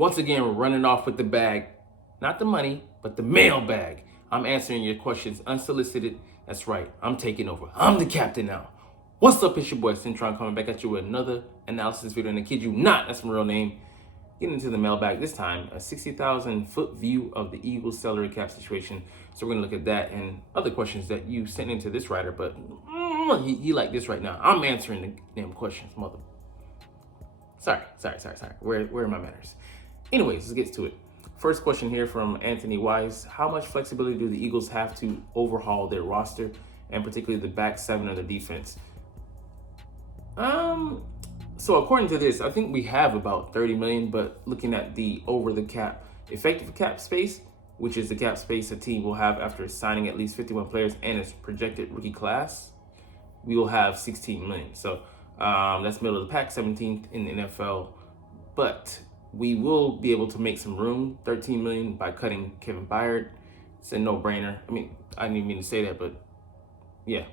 Once again, we're running off with the bag. Not the money, but the mailbag. I'm answering your questions unsolicited. That's right, I'm taking over. I'm the captain now. What's up, it's your boy Cintron coming back at you with another analysis video. And I kid you not, that's my real name. Getting into the mailbag this time, a 60,000 foot view of the Eagles salary cap situation. So we're gonna look at that and other questions that you sent into this writer, but he like this right now. I'm answering the damn questions, mother. Sorry. Where are my manners? Anyways, let's get to it. First question here from Anthony Wise. How much flexibility do the Eagles have to overhaul their roster, and particularly the back seven of the defense? So according to this, I think we have about 30 million, but looking at the over the cap, effective cap space, which is the cap space a team will have after signing at least 51 players and its projected rookie class, we will have 16 million. So that's middle of the pack, 17th in the NFL, but we will be able to make some room, 13 million, by cutting Kevin Byard. It's a no-brainer. I mean, I didn't even mean to say that, but yeah.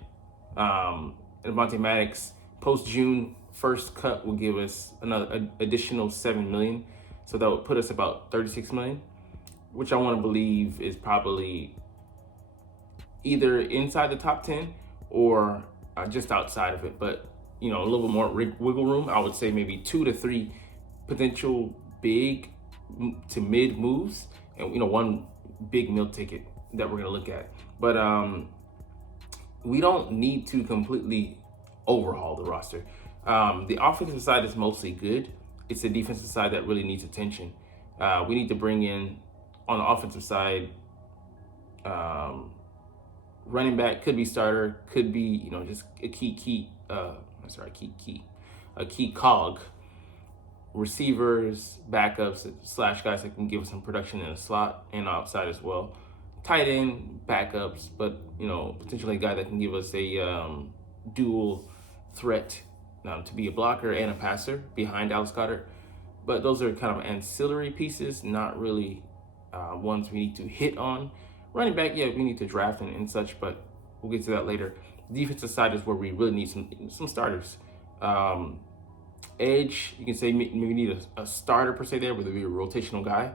And Devontae Maddox, post-June, first cut will give us another additional 7 million. So that would put us about 36 million, which I want to believe is probably either inside the top 10 or just outside of it. But, you know, a little bit more wiggle room. I would say maybe 2 to 3 potential big to mid moves, and you know, one big meal ticket that we're gonna look at. But we don't need to completely overhaul the roster. The offensive side is mostly good. It's the defensive side that really needs attention. We need to bring in, on the offensive side, running back, could be starter, could be, you know, just a key cog. Receivers, backups, slash guys that can give us some production in the slot and outside as well. Tight end, backups, but you know, potentially a guy that can give us a dual threat to be a blocker and a passer behind Alex Goddard. But those are kind of ancillary pieces, not really ones we need to hit on. Running back, yeah, we need to draft and such, but we'll get to that later. Defensive side is where we really need some starters. Edge, you can say maybe we need a starter per se there, whether it be a rotational guy.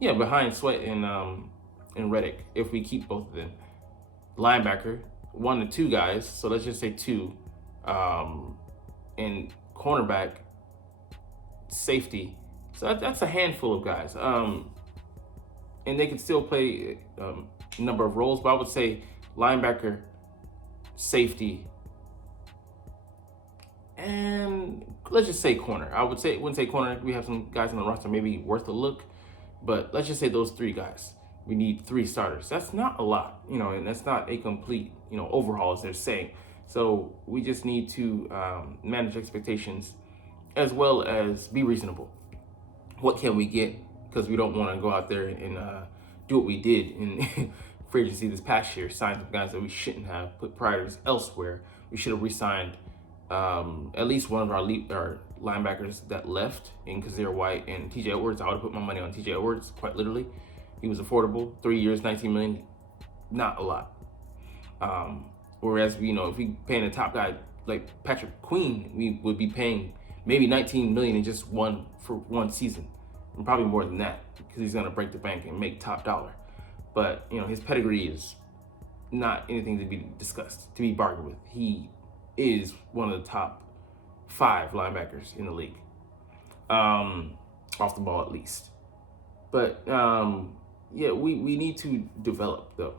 Yeah, behind Sweat and Reddick, if we keep both of them. Linebacker, 1 to 2 guys, so let's just say 2. And cornerback, safety. So that's a handful of guys. And they can still play a number of roles, but I would say linebacker, safety, and let's just say corner. Wouldn't say corner. We have some guys on the roster maybe worth a look, but let's just say those 3 guys. We need 3 starters. That's not a lot, you know, and that's not a complete, you know, overhaul as they're saying. So we just need to manage expectations as well as be reasonable. What can we get? Because we don't want to go out there and do what we did in free agency this past year, sign some guys that we shouldn't have, put priorities elsewhere. We should have re-signed at least one of our linebackers that left in Kazir White and TJ Edwards. I would have put my money on TJ Edwards, quite literally. He was affordable, 3 years, 19 million, not a lot. Whereas, you know, if we paying a top guy like Patrick Queen, we would be paying maybe 19 million in just one season, and probably more than that, because he's gonna break the bank and make top dollar. But you know, his pedigree is not anything to be discussed, to be bargained with. He is one of the top 5 linebackers in the league, off the ball at least. But yeah, we need to develop though.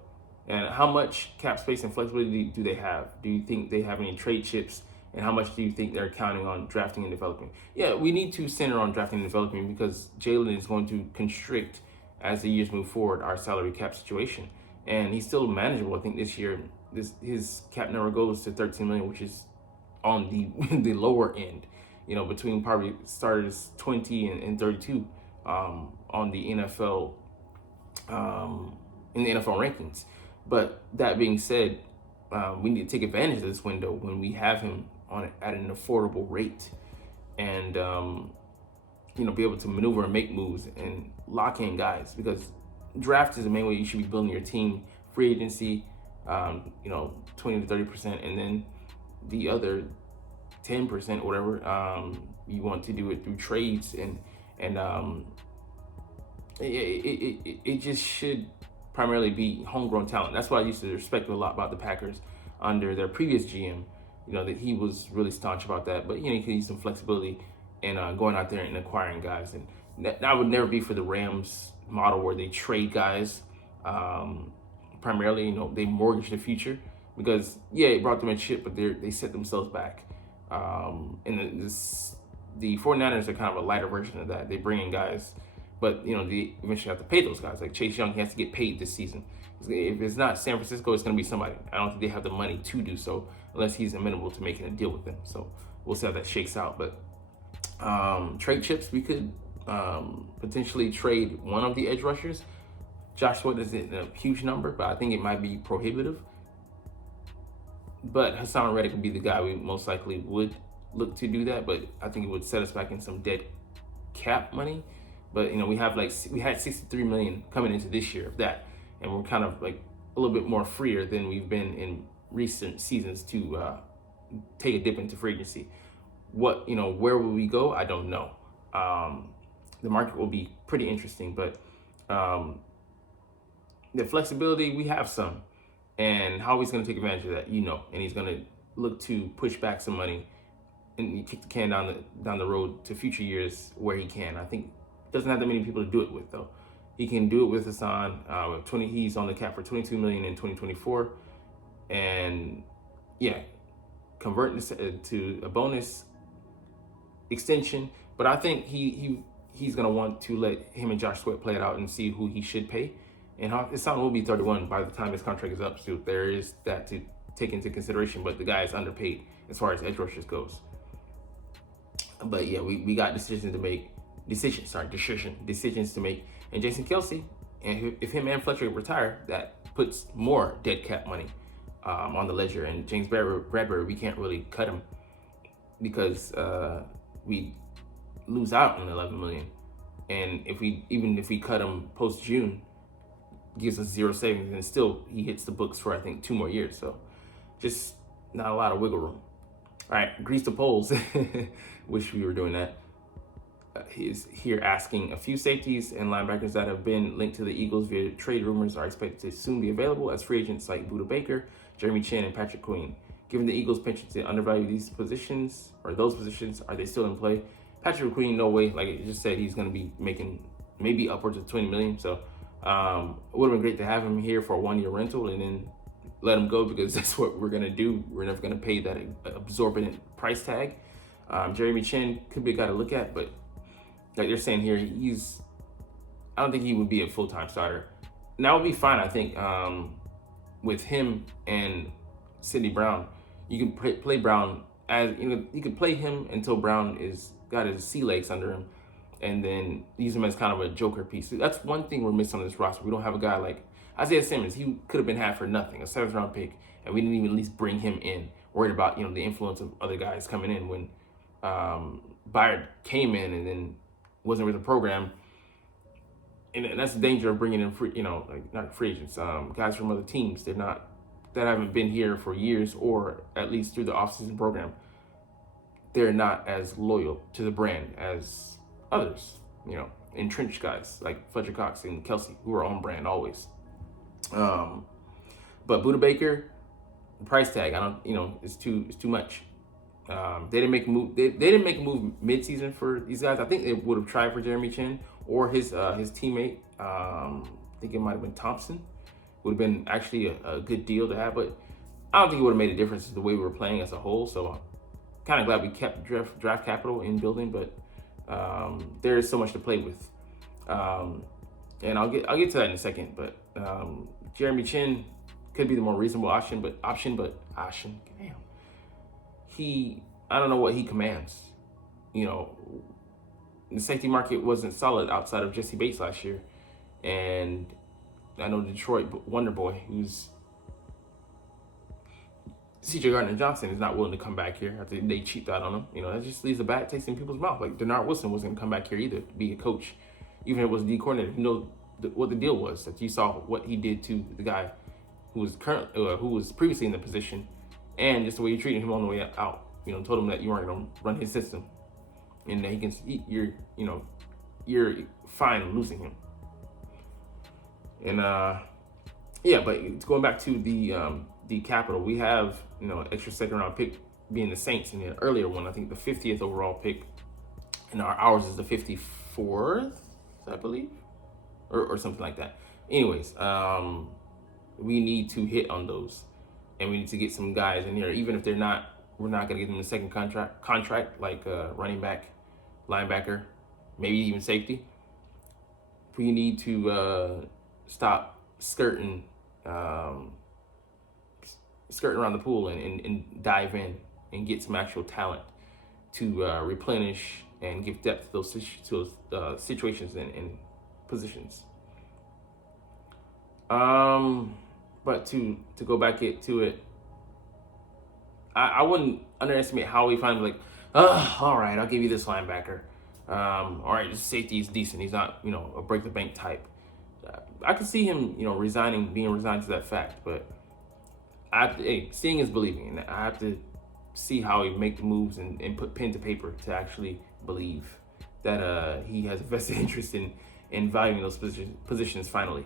And how much cap space and flexibility do they have? Do you think they have any trade chips? And how much do you think they're counting on drafting and developing? Yeah, we need to center on drafting and developing because Jalen is going to constrict, as the years move forward, our salary cap situation. And he's still manageable. I think this year, his cap number goes to 13 million, which is on the lower end, you know, between probably starters 20 and 32 on the NFL, in the NFL rankings. But that being said, we need to take advantage of this window when we have him at an affordable rate, and you know, be able to maneuver and make moves and lock in guys, because draft is the main way you should be building your team. Free agency, you know, 20 to 30%, and then the other 10%, whatever, you want to do it through trades and it just should primarily be homegrown talent. That's what I used to respect a lot about the Packers under their previous GM. You know, that he was really staunch about that. But, you know, he could use some flexibility in going out there and acquiring guys. And that would never be for the Rams model where they trade guys. Primarily, you know, they mortgage the future because, yeah, it brought them in shit, but they set themselves back. And the 49ers are kind of a lighter version of that. They bring in guys, but, you know, they eventually have to pay those guys. Like Chase Young, he has to get paid this season. If it's not San Francisco, it's going to be somebody. I don't think they have the money to do so unless he's amenable to making a deal with them. So we'll see how that shakes out. But trade chips, we could potentially trade one of the edge rushers. Josh Sweat isn't a huge number, but I think it might be prohibitive. But Hassan Reddick would be the guy we most likely would look to do that. But I think it would set us back in some dead cap money. But, you know, we had $63 million coming into this year of that, and we're kind of like a little bit more freer than we've been in recent seasons to take a dip into free agency. Where will we go? I don't know. The market will be pretty interesting, but the flexibility, we have some. And how he's going to take advantage of that, you know, and he's going to look to push back some money and kick the can down the road to future years where he can. I think doesn't have that many people to do it with, though. He can do it with Hassan. He's on the cap for $22 million in 2024, and yeah, convert this to a bonus extension. But I think he's gonna want to let him and Josh Sweat play it out and see who he should pay. And Hassan will be 31 by the time his contract is up, so there is that to take into consideration. But the guy is underpaid as far as edge rushers goes. But yeah, we got decisions to make. Decisions to make. And Jason Kelce, and if him and Fletcher retire, that puts more dead cap money on the ledger. And James Bradbury, we can't really cut him because we lose out on $11 million. And even if we cut him post June, gives us zero savings, and still he hits the books for I think 2 more years. So just not a lot of wiggle room. All right, grease the polls. Wish we were doing that. He's here asking, a few safeties and linebackers that have been linked to the Eagles via trade rumors are expected to soon be available as free agents like Budda Baker, Jeremy Chinn, and Patrick Queen. Given the Eagles' penchant to undervalue those positions, are they still in play? Patrick Queen, no way. Like I just said, he's going to be making maybe upwards of $20 million. So it would have been great to have him here for a 1-year rental and then let him go, because that's what we're going to do. We're never going to pay that absorbent price tag. Jeremy Chinn could be a guy to look at, but like they're saying here, I don't think he would be a full-time starter. And that would be fine, I think, with him and Sidney Brown. You can play Brown as, you can play him until Brown got his sea legs under him, and then use him as kind of a joker piece. That's one thing we're missing on this roster. We don't have a guy like Isaiah Simmons. He could have been had for nothing, a 7th-round pick, and we didn't even at least bring him in. Worried about the influence of other guys coming in when Byard came in and then wasn't with the program, and that's the danger of bringing in not free agents, guys from other teams that haven't been here for years, or at least through the offseason program. They're not as loyal to the brand as others, entrenched guys like Fletcher Cox and Kelce, who are on brand always. But Budda Baker, the price tag, it's too much. They didn't make a move. They didn't make a move mid-season for these guys. I think they would have tried for Jeremy Chinn or his teammate. I think it might have been Thompson. Would have been actually a good deal to have, but I don't think it would have made a difference to the way we were playing as a whole. So I'm kind of glad we kept draft capital in building, but there is so much to play with, and I'll get to that in a second. But Jeremy Chinn could be the more reasonable option, but damn. I don't know what he commands. The safety market wasn't solid outside of Jesse Bates last year. And I know Detroit Wonder Boy, who's C.J. Gardner-Johnson, is not willing to come back here after they cheaped out on him. That just leaves a bad taste in people's mouth. Like Denard Wilson wasn't going to come back here either to be a coach, even if it was the coordinator. What the deal was, that you saw what he did to the guy who was previously in the position, and just the way you treated him on the way out. Told him that you weren't going to run his system, and that you're fine losing him. And yeah, but going back to the capital, we have extra second round pick being the Saints in the earlier one. I think the 50th overall pick, and ours is the 54th, I believe, or something like that. Anyways, we need to hit on those, and we need to get some guys in here, even if we're not gonna give them a second contract like running back, linebacker, maybe even safety. We need to stop um, skirting around the pool and dive in and get some actual talent to replenish and give depth to those situations and positions. But to go back to it, I wouldn't underestimate how we finally like, all right, I'll give you this linebacker. All right, this safety is decent. He's not, a break the bank type. I could see him, being resigned to that fact. But seeing is believing, and I have to see how he make the moves and put pen to paper to actually believe that he has a vested interest in valuing those positions finally.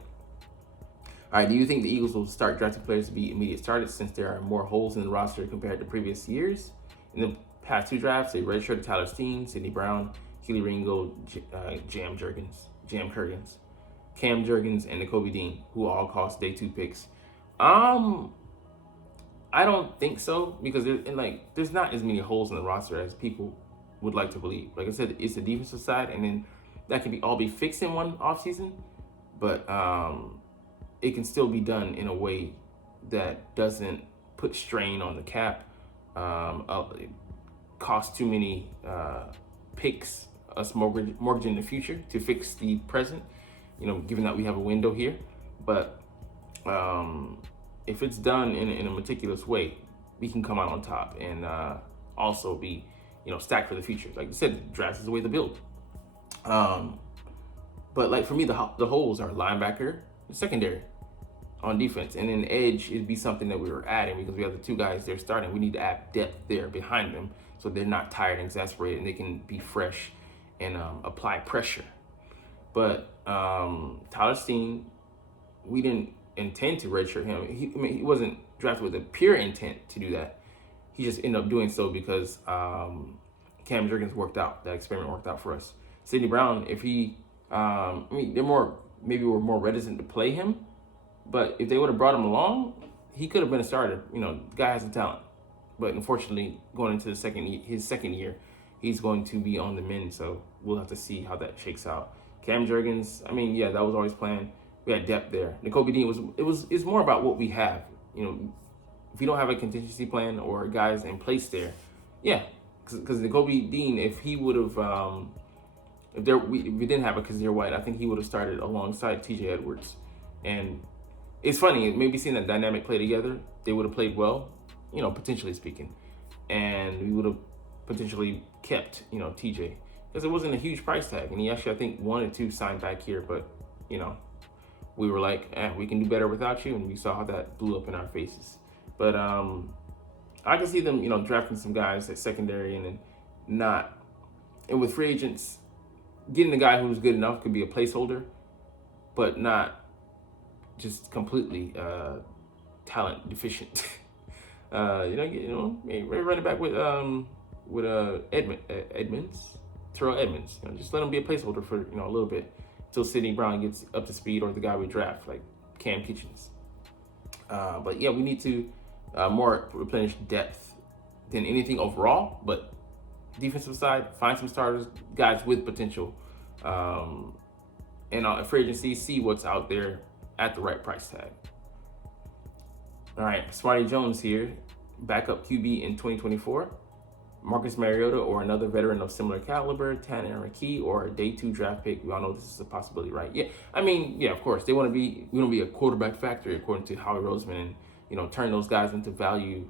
All right, do you think the Eagles will start drafting players to be immediate starters since there are more holes in the roster compared to previous years? In the past two drafts, they redshirted Tyler Steen, Sidney Brown, Keely Ringo, Jam Kurgans, Cam Jurgens, and N'Kobe Dean, who all cost day 2 picks. I don't think so, because there's not as many holes in the roster as people would like to believe. Like I said, it's the defensive side, and then that can all be fixed in one offseason, but it can still be done in a way that doesn't put strain on the cap, cost too many picks, us mortgage in the future to fix the present, given that we have a window here. But if it's done in a meticulous way, we can come out on top and also be, stacked for the future. Like you said, draft is the way to build. But like for me, the holes are linebacker, secondary on defense, and then edge would be something that we were adding because we have the 2 guys there starting. We need to add depth there behind them so they're not tired and exasperated, and they can be fresh and apply pressure. But Tyler Steen, we didn't intend to redshirt him. He wasn't drafted with a pure intent to do that. He just ended up doing so because Cam Jurgens worked out. That experiment worked out for us. Sidney Brown, if he, maybe we're more reticent to play him, but if they would have brought him along, he could have been a starter. The guy has the talent. But unfortunately, going into his second year, he's going to be on the mend. So we'll have to see how that shakes out. Cam Jurgens, that was always planned. We had depth there. N'Kobe Dean it's more about what we have. If we don't have a contingency plan or guys in place there, yeah, because N'Kobe Dean, if he would have, if we didn't have a Kazir White, I think he would have started alongside T.J. Edwards. And it's funny, maybe seeing that dynamic play together, they would have played well, potentially speaking, and we would have potentially kept, TJ, because it wasn't a huge price tag, and he actually, I think, wanted to sign back here, but, we were like, we can do better without you, and we saw how that blew up in our faces. But I can see them, drafting some guys at secondary and with free agents, getting the guy who's good enough could be a placeholder, but not just completely talent deficient. Maybe running back with Terrell Edmonds. Just let him be a placeholder for a little bit until Sidney Brown gets up to speed, or the guy we draft like Cam Kitchens. But yeah, we need to more replenish depth than anything overall. But defensive side, find some starters, guys with potential, and free agency, see what's out there at the right price tag. All right, Smarty Jones here, backup QB in 2024. Marcus Mariota or another veteran of similar caliber, Tanner McKee, or a day 2 draft pick. We all know this is a possibility, right? Yeah, of course. We want to be a quarterback factory according to Howie Roseman, and turn those guys into value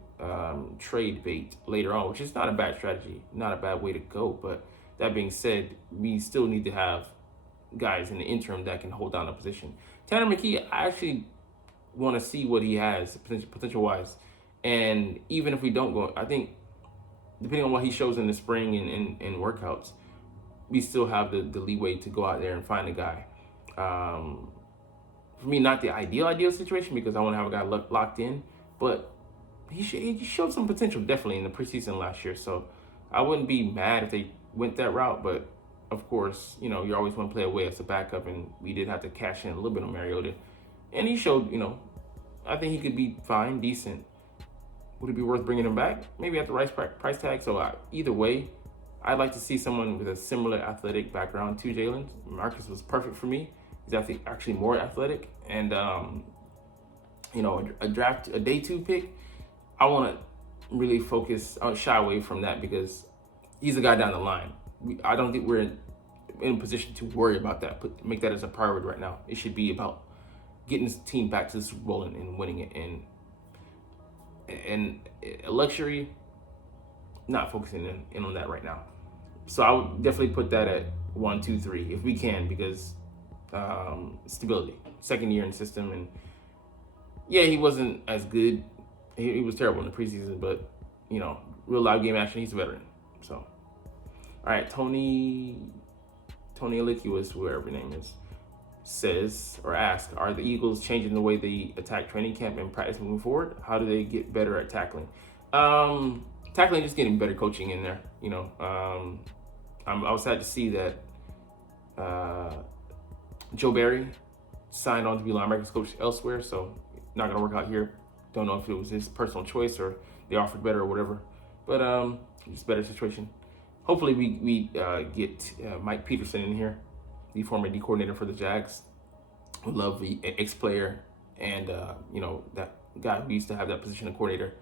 trade bait later on, which is not a bad strategy, not a bad way to go. But that being said, we still need to have guys in the interim that can hold down a position. Tanner McKee, I actually want to see what he has potential-wise. And even if we don't go, I think depending on what he shows in the spring and workouts, we still have the leeway to go out there and find a guy. for me, not the ideal situation because I want to have a guy locked in, but he showed some potential definitely in the preseason last year. So I wouldn't be mad if they went that route, but of course, you always want to play away as a backup, and we did have to cash in a little bit on Mariota, and he showed, I think he could be fine, decent. Would it be worth bringing him back? Maybe at the right price tag. So either way, I'd like to see someone with a similar athletic background to Jalen. Marcus was perfect for me. He's actually more athletic, and a day 2 pick. I want to really shy away from that because he's a guy down the line. I don't think we're in a position to worry about that. Make that as a priority right now. It should be about getting this team back to the Super Bowl and winning it. And a luxury, not focusing in on that right now. So I would definitely put that at 1, 2, 3 if we can, because stability. Second year in the system, and yeah, he wasn't as good. He was terrible in the preseason, but real live game action, he's a veteran. So, all right, Tony Aliquis, whatever his name is, says or asks, are the Eagles changing the way they attack training camp and practice moving forward? How do they get better at tackling? Tackling, just getting better coaching in there. I was sad to see that Joe Barry signed on to be linebackers coach elsewhere, so not gonna work out here. Don't know if it was his personal choice or they offered better or whatever, but it's a better situation. Hopefully we get Mike Peterson in here, the former D coordinator for the Jags. Would love the ex-player and that guy who used to have that position of coordinator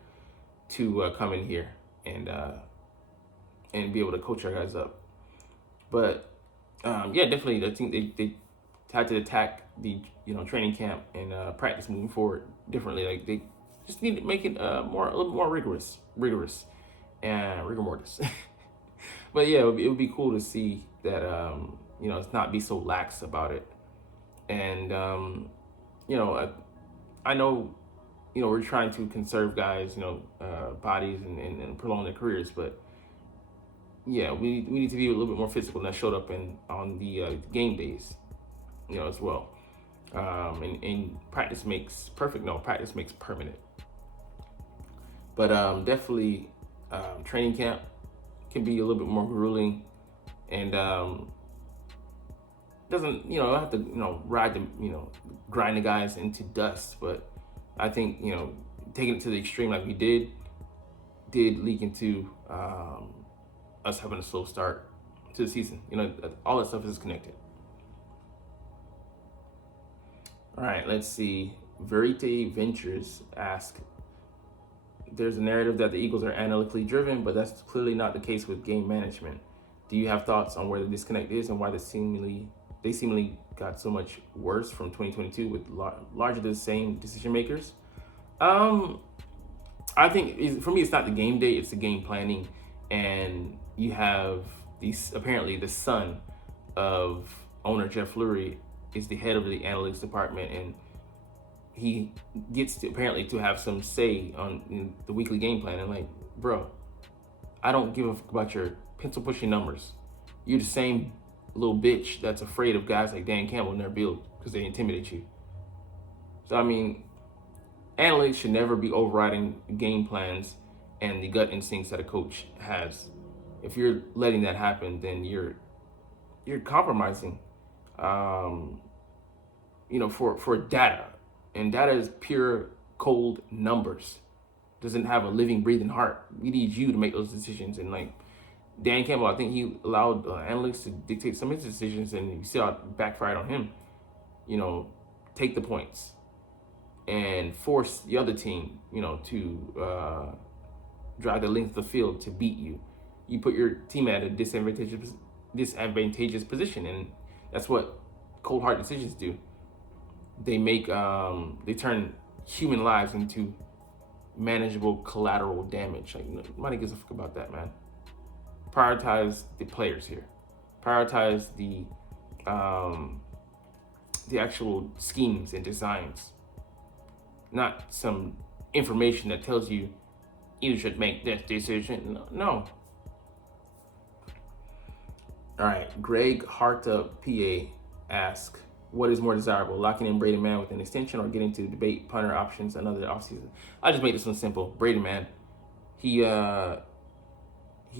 to come in here and be able to coach our guys up. But yeah, definitely, I think they had to attack the training camp and practice moving forward differently. Like they just need to make it a little more rigorous and rigor mortis. But yeah, it would be cool to see that it's not be so lax about it. And I know we're trying to conserve guys bodies and prolong their careers, but yeah, we need to be a little bit more physical, and that showed up on the game days as well. And practice makes perfect. No, practice makes permanent. But definitely training camp can be a little bit more grueling, and doesn't have to grind the guys into dust. But I think taking it to the extreme like we did leak into us having a slow start to the season. All that stuff is connected. All right, let's see. Verite Ventures ask, there's a narrative that the Eagles are analytically driven, but that's clearly not the case with game management. Do you have thoughts on where the disconnect is and why they seemingly got so much worse from 2022 with largely the same decision makers? I think for me, it's not the game day, it's the game planning. And you have apparently the son of owner Jeff Lurie is the head of the analytics department, and he gets to apparently to have some say on the weekly game plan. And like, bro, I don't give a fuck about your pencil pushing numbers. You're the same little bitch that's afraid of guys like Dan Campbell in their build because they intimidate you. So I mean, analytics should never be overriding game plans and the gut instincts that a coach has. If you're letting that happen, then you're compromising. For data, and data is pure cold numbers. Doesn't have a living, breathing heart. We need you to make those decisions. And like Dan Campbell, I think he allowed analytics to dictate some of his decisions, and you see how it backfired on him. Take the points and force the other team, to drive the length of the field to beat you. You put your team at a disadvantageous position, and that's what cold hard decisions do. They make they turn human lives into manageable collateral damage. Like, nobody gives a fuck about that, man. Prioritize the players here. Prioritize the actual schemes and designs, not some information that tells you should make this decision. No. All right, Greg Harta PA asks, what is more desirable, locking in Braden Mann with an extension or getting to debate punter options another offseason? I just made this one simple. Braden Mann, he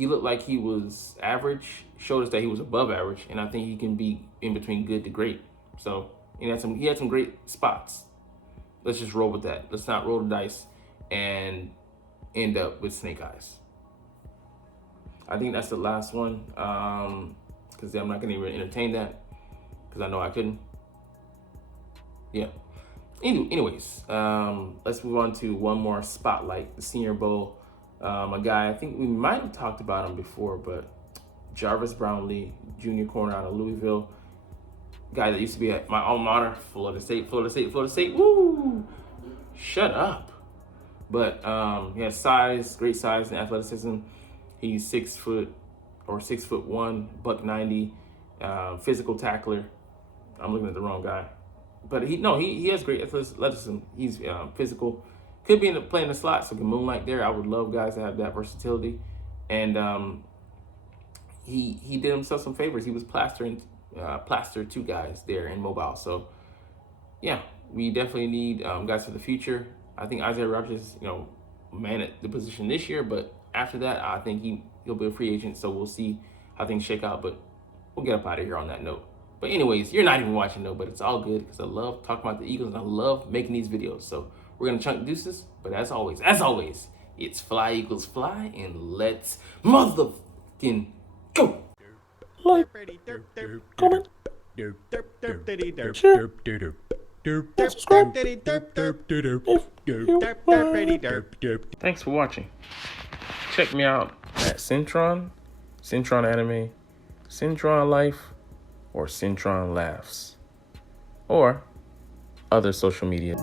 looked like he was average, showed us that he was above average, and I think he can be in between good to great. So he had some great spots. Let's just roll with that. Let's not roll the dice and end up with snake eyes. I think that's the last one, because I'm not gonna even entertain that, because I know I couldn't. Yeah. Anyways, let's move on to one more spotlight, the Senior Bowl. A guy, I think we might have talked about him before, but Jarvis Brownlee, junior corner out of Louisville, guy that used to be at my alma mater, Florida State. Woo! Shut up. But he has size, great size and athleticism. He's 6 foot or 6'1", $190, physical tackler. I'm looking at the wrong guy, but he has great athleticism. He's physical. Could be playing the slot, so can moonlight there. I would love guys that have that versatility. And he did himself some favors. He was plastered 2 guys there in Mobile. So yeah, we definitely need guys for the future. I think Isaiah Rodgers, man at the position this year, but after that, I think he'll be a free agent. So we'll see how things shake out. But we'll get up out of here on that note. But anyways, you're not even watching though, but it's all good because I love talking about the Eagles and I love making these videos. So we're gonna chunk deuces, but as always, it's fly Eagles fly, and let's motherfucking go. Like, comment, share, subscribe Thanks for watching. Check me out at Cintron Anime, Cintron Life, or Cintron Laughs, or other social media.